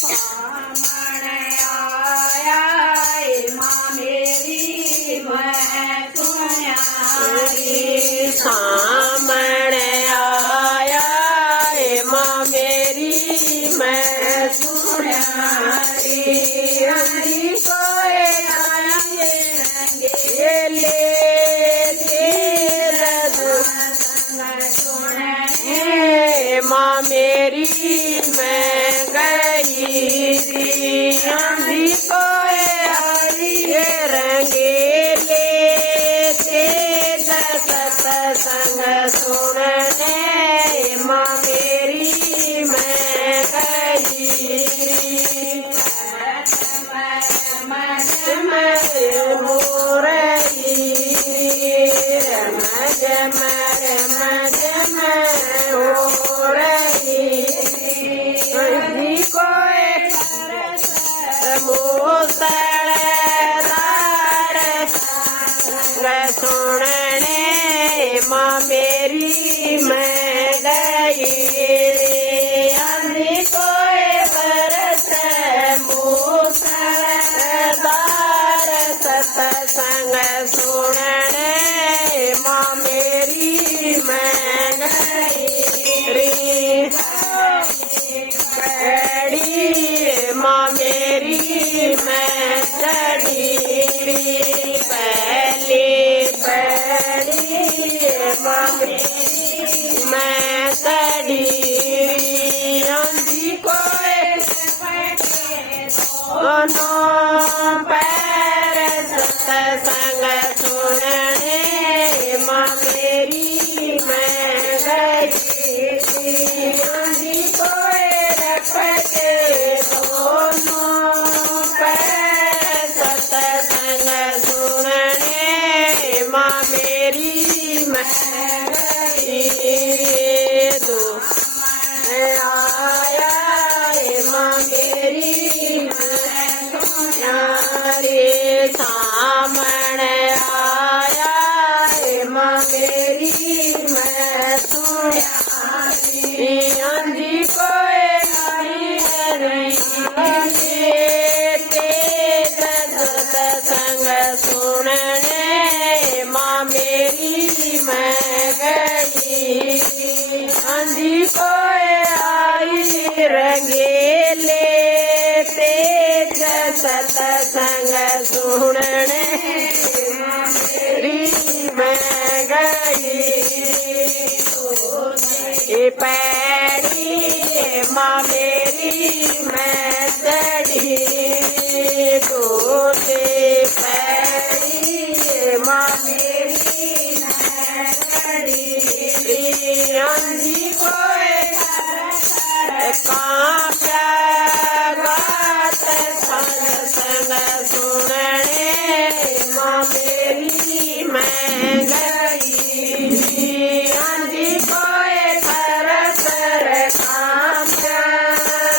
सामण आया माँ मेरी मैं सुन्यारी सामण आया माँ मेरी मैं सुन्यारी हरि कोई आए ले माँ मेरी मैं गई थी आंधी को हरी रंगेले थे सत्संग सुनने माँ मेरी मैं गई सुनने माँ मेरी मैं गई अंधी कोई बरस मूसलधार सत्संग सुनने माँ मेरी मैं गई बड़ी माँ मेरी मैं चढ़ी मैं तड़ी अंधी कोई दोनों पैर सत्संग सुनने माँ मेरी मैं गई अंधी कोई रखते दोनों पैर सत्संग सुनने माँ मेरी मैं आया माँ मेरी मैं सुन्यारी सामण आया माँ मेरी मैं सुन्यारी अंधी कोई सत्संग सुनने माँ मेरी मैं गई अंधी कोई आई रंगेले तेज सत्संग सुनने मेरी मैं गई पैड़ी माँ मेरी मैं चढ़ी गोते पैड़ी माँ मेरी मैं चढ़ी अंधी कोई कांप्या गात सत्संग सुनने माँ मेरी मैं गई अंधी कोई थर कांप्या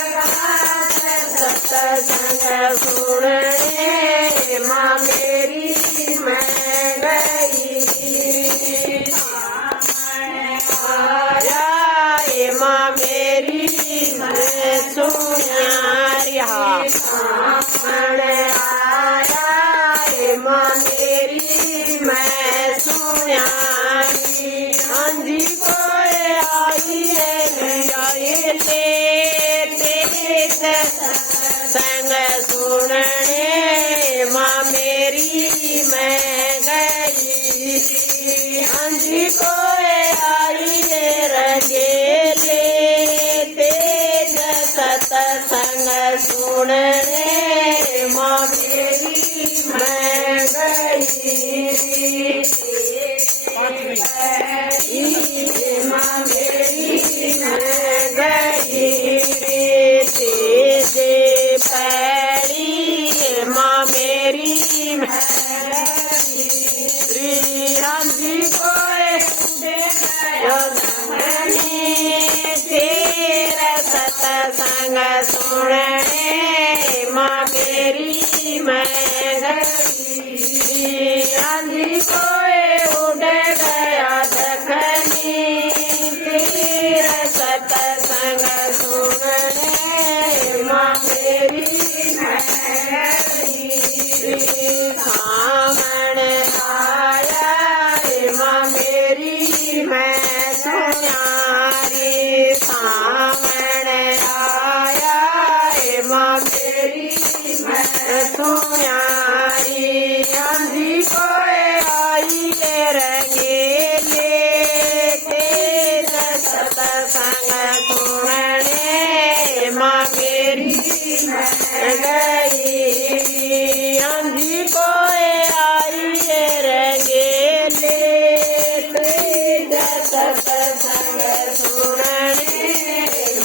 गात सत्संग सुनने माँ मेरी मैं गई आया माँ मेरी मैं सुन्यारी सामण आया माँ मेरी मैं सुन्यारी अंधी कोई आई ले संग सुनने माँ मेरी मैं गई अंधी कोई आई रंगेले तेज सत्संग सुनने माँ मेरी मैं गई माँ मेरी मैं गई तेज पैड़ी माँ मेरी मैं श्री अंधी कोई तेरा सत्संग सुनने माँ मेरी मैं गई अंधी कोई उड़ गया दखनी तेरा सत्संग सुनने माँ मेरी मैं सावण आया माँ मेरी मैं सुनारी सावण आया माँ मेरी मैं सुनारी आंधी कोई आई रंगेले तेज सतसंग सुनने माँ मेरी मैं गई आंधी कोई आई रंगेले तेज सतसंग सुनने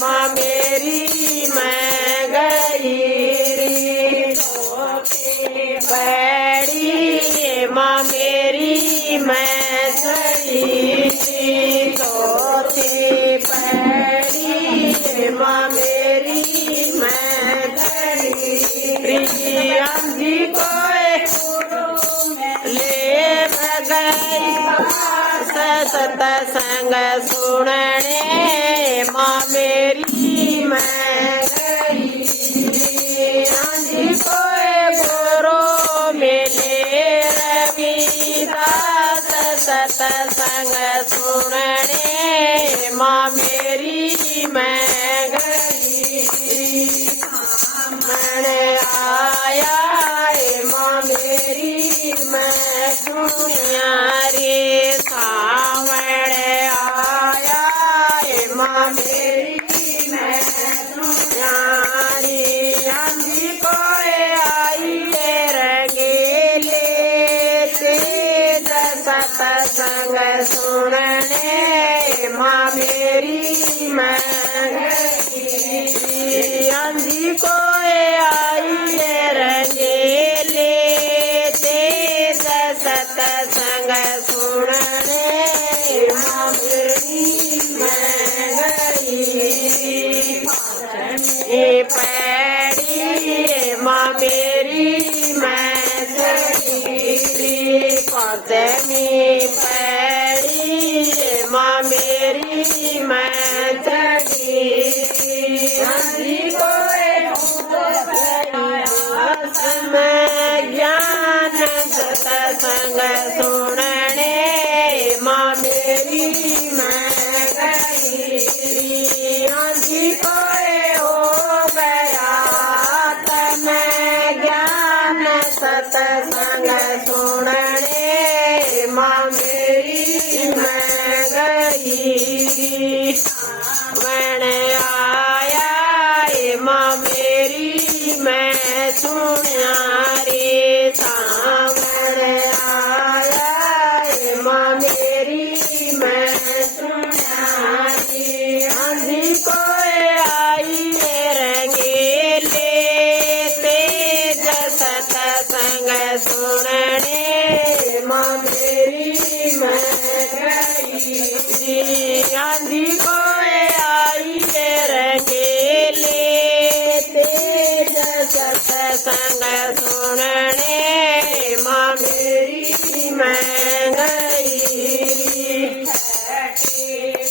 माँ मेरी मैं गई पैड़ी माँ मेरी मैं चढ़ी चौथी पैड़ी माँ मेरी मैं चढ़ी आंधी कोई ले गई सतसंग सुनने माँ मेरी मैं गई आंधी कोई गुरु मिले रविदास सतसंग सुनने माँ मेरी मैं गई मैंने आया माँ मेरी मैं दुनिया रे सावण आया माँ मेरी मैं दुनिया रे आंधी कोई आई रंगेले तेज सतसंग सुनने माँ मेरी मैं गई आंधी कोई आई रंगेले तेज सतसंग सुनने माँ मेरी मैं गई पैड़ी माँ मेरी मैं चढ़ी पदमी पैड़ी माँ मेरी मैं चढ़ी आंधी कोई में ज्ञान सतसंग सुनने माँ मेरी मैं गई आंधी कोई हो गया तन ज्ञान सतसंग सुनने माँ मेरी मैं गई वण आया माँ मेरी मैं सुनिया रे सावण आया माँ मेरी मैं सुनिया रे आंधी कोई आई रंगेले तेज सतसंग सुनने माँ मेरी मैं गई आंधी कोई आई रंगेले तेज सतसंग सुनने माँ मेरी मैं गई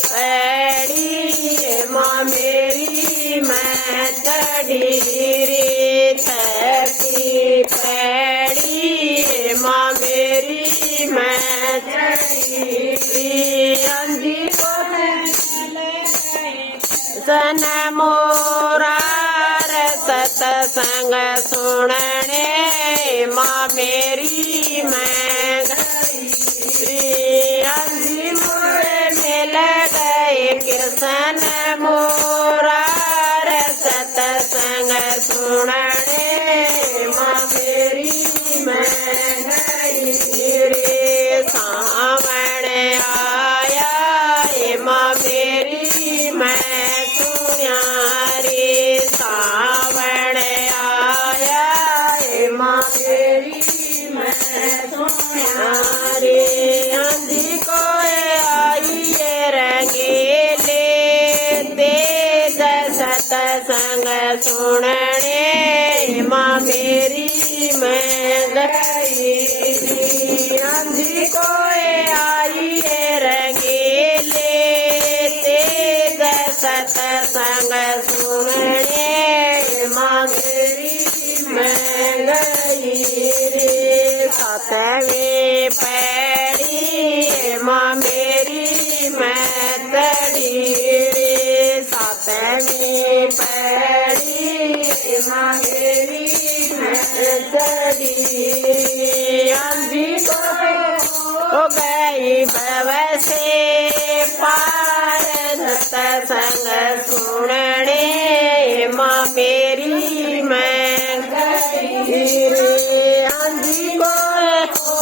पैड़ी माँ मेरी मैं चढ़ी रे थकी पैड़ी माँ मेरी मैं चढ़ी आंधी को सन मोरा सतसंग सुनने माँ मेरी मैं गई आंधी मोरे मिल गए कृष्ण मोरा सतसंग सुनने माँ मेरी मैं गई रे सावण आया माँ मेरी मैं सुनिया रे सावण आया माँ मेरी मैं सुनिया रे आंधी कोई आई रंगेले तेज सतसंग सुनने माँ मेरी मैं गई आंधी कोई आई रंगेले तेज सतसंग सुनने गई रे सातवें पैड़ी माँ मेरी मैं तड़ी रे सातवीं पैड़ी माँ मेरी मैं तड़ी आंधी को हो गई भव से पार सत्संग सुनने माँ मेरी मैं गई रे आंधी को हो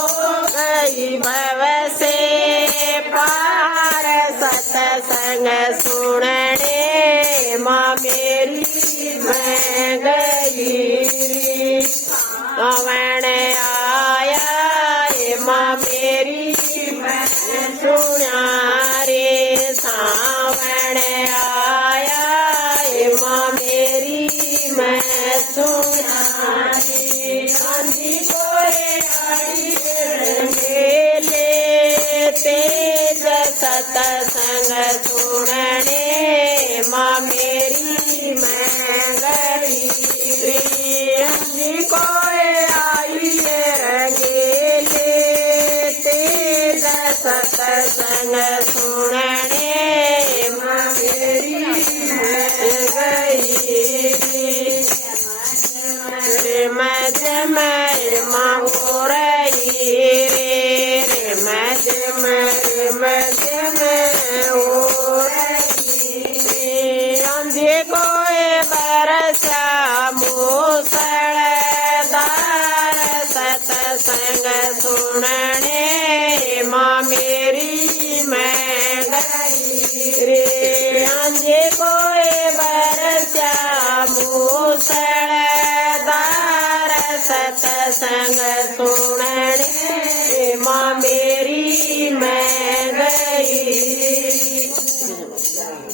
गई भव से पार सत्संग सुनने माँ मेरी मैं गई रे अवण आया माँ मेरी मैं सुना रे सावण आया माँ मेरी मैं सुना रे आंधी कोई आई ले तेज सत्संग सुनने माँ मेरी मैं गई रे आंधी कोई आई रंगेले तेज सत्संग सुनने माँ मेरी मैं गई रे मज मैं माँ हो रही रे मज मैं हो रही आंधी कोई बरसा मूसल दार सत्संग सुनने माँ मेरी मैं गई रे आंधी कोई बरसा मूसल दार सत्संग सुनने माँ मेरी मैं गई